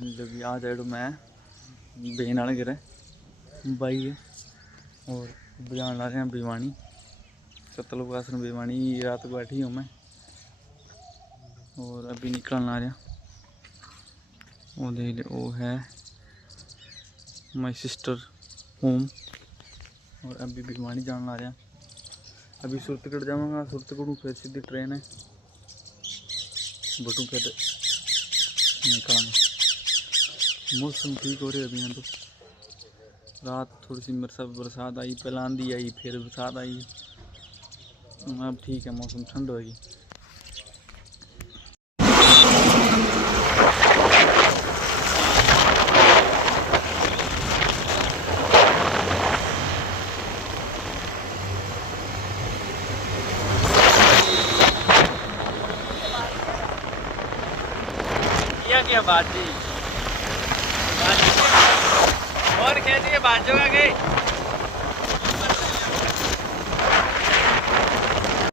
जो कि आज एडो मैं बेन आने गिरे बाई और बजान ला रहे हैं भिवानी सतलुज आश्रम भिवानी। रात को बैठी हूँ मैं और अभी निकलना आ रहा। वो देख ले, वो है माई सिस्टर होम और अभी भिवानी जाना आ रहा। अभी सुरतगढ़ जाऊँगा, सुरतगढ़ फिर सीधी ट्रेन है बटू फिर निकलेंगे। मौसम ठीक हो रही है अभी यहाँ तो। रात थोड़ी सी मेरे साथ बरसात आई, पहले आंधी आई फिर बरसात आई। अब ठीक है, मौसम ठंड होगी। क्या बात जी और कहती है बाजू आ गई।